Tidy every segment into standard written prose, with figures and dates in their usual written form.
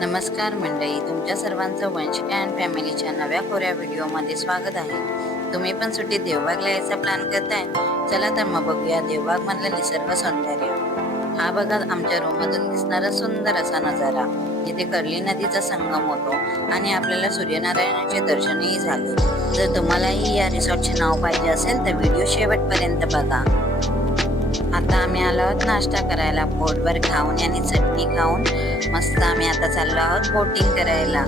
नमस्कार मंडळी, तुमच्या सर्वांचं वंशिका अँड फॅमिलीच्या नव्या कोऱ्या व्हिडिओमध्ये स्वागत आहे. तुम्ही पण सुट्टीत देवबागला यायचा प्लॅन करताय? चला तर मग बघूया देवबाग मधलं निसर्ग सौंदर्य. हा बघा आमच्या रूममधून दिसणारा सुंदर असा नजारा, जिथे कर्ली नदीचा संगम होतो आणि आपल्याला सूर्यनारायणाचे दर्शनही झाले. जर तुम्हालाही या रिसॉर्टचे नाव पाहिजे असेल तर व्हिडिओ शेवटपर्यंत बघा. आता आम्ही आलो आहोत नाश्ता करायला. पोटभर खाऊन आणि चटणी खाऊन मस्त आम्ही आता चाललो आहोत बोटिंग करायला.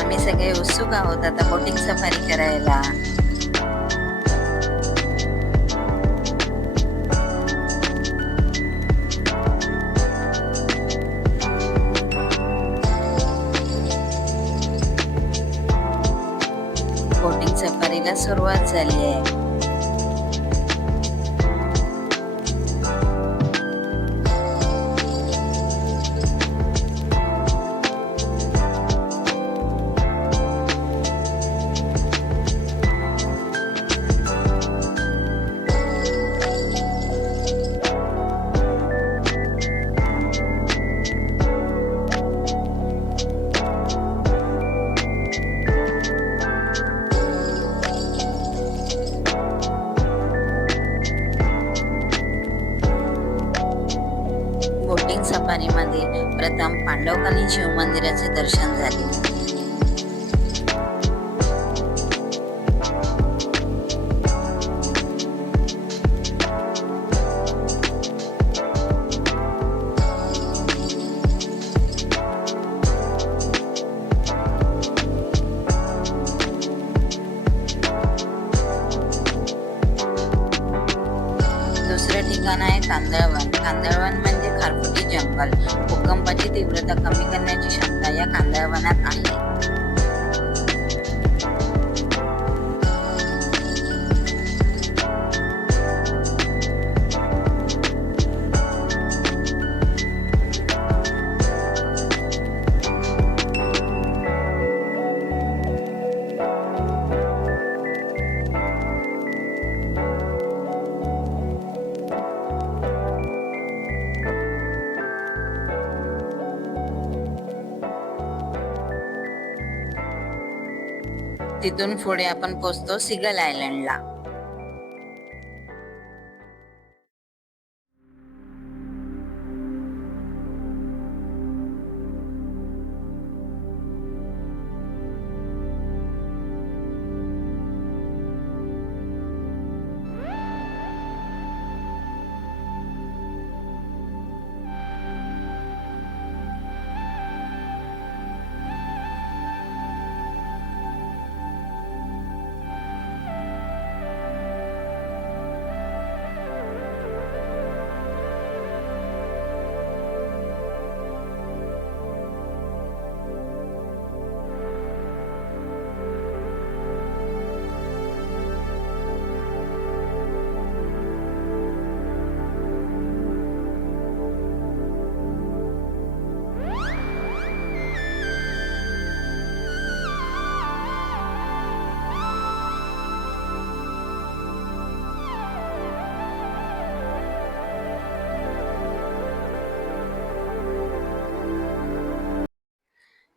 आम्ही सगळे उत्सुक आहोत आता बोटिंग सफारी करायला. बोटिंग सफारीला सुरुवात झाली आहे. बोटिंग सफारीमध्ये प्रथम पांडवकालीन शिवमंदिराचे दर्शन झाले. दुसरं ठिकाण आहे कांदळवन. कांदळवन म्हणजे खारफुटी जंगल. भूकंपाची तीव्रता कमी करण्याची क्षमता या कांदळवनात आहे. तिथून पुढे आपण पोहोचतो सिगल आयलंडला.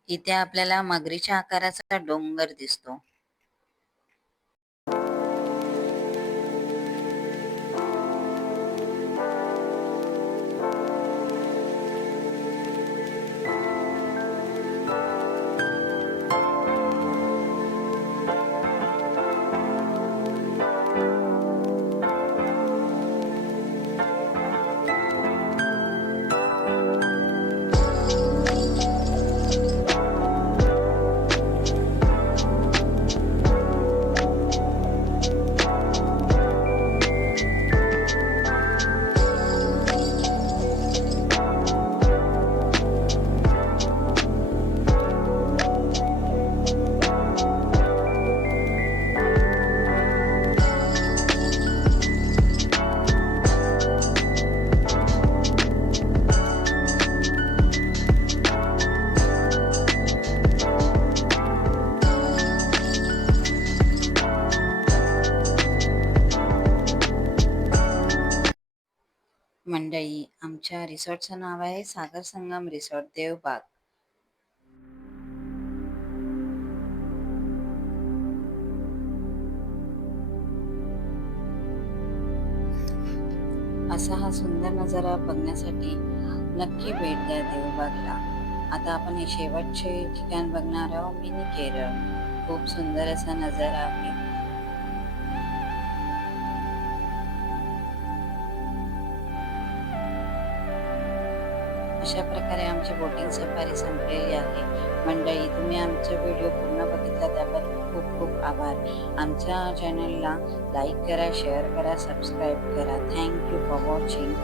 इथे आपल्याला मगरीच्या आकाराचा डोंगर दिसतो. मंडळी, आमच्या रिसॉर्टचं नाव आहे सागर संगम रिसॉर्ट देवबाग. असा हा सुंदर नजारा बघण्यासाठी नक्की भेट द्या देवबागला. आता आपण हे शेवटचे ठिकाण बघणार आहोत, मिनी केरळ. खूप सुंदर असा नजारा आहे. अशा प्रकारे आमची बोटिंग सफारी संपलेली आहे. मंडळी, तुम्ही आमचा व्हिडिओ पूर्ण बघितला त्याबद्दल खूप खूप आभार. आमच्या चॅनलला लाईक करा, शेअर करा, सबस्क्राईब करा. Thank you for watching.